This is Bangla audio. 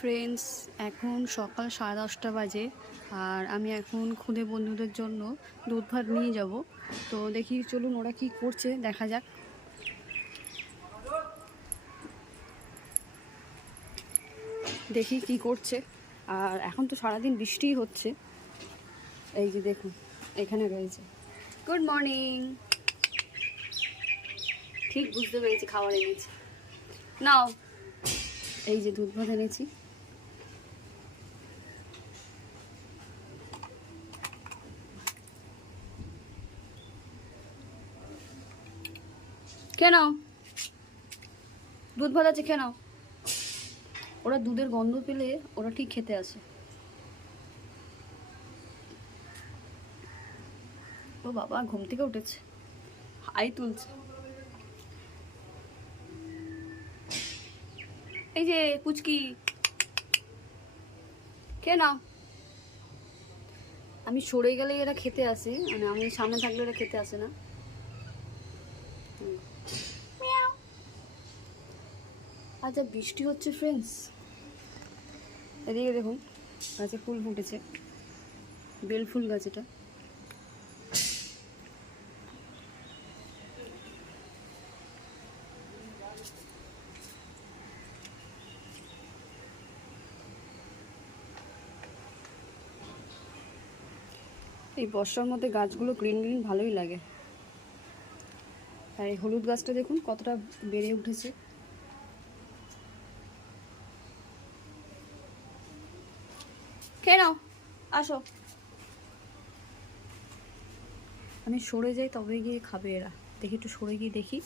ফ্রেন্ডস এখন সকাল সাড়ে দশটা বাজে, আর আমি এখন খুদে বন্ধুদের জন্য দুধ ভাত নিয়ে যাব। তো দেখি চলুন ওরা কি করছে, দেখা যাক। দেখি কি করছে। আর এখন তো সারাদিন বৃষ্টিই হচ্ছে। এই যে দেখুন, এখানে রয়েছে। গুড মর্নিং ঠিক বুঝতে পেরেছি খাবার এনেছি নাও এই যে দুধ ভাত এনেছি খেয়ে নাও। দুধ ভাত আছে, খেয়ে নাও। ওরা দুধের গন্ধ পেলে ওরা ঠিক খেতে আসে। ও বাবা, ঘুম থেকে উঠেছে। হাই তুলছে। এই যে পুচকি। কে নাও। আমি সরে গেলে এরা খেতে আসে মানে আমি সামনে থাকলে এরা খেতে আসে না। আজ বৃষ্টি হচ্ছে ফ্রেন্ডস এদিকে দেখুন গাছে ফুল ফুটেছে। বেল ফুল গাছ এটা। এই বর্ষার মধ্যে গাছগুলো গ্রিন গ্রিন ভালোই লাগে। আর এই হলুদ গাছটা দেখুন কতটা বেড়ে উঠেছে। আসো। আমি সরে যাই, তবে গিয়ে খাবে এরা। দেখি একটু সরে গিয়ে দেখি।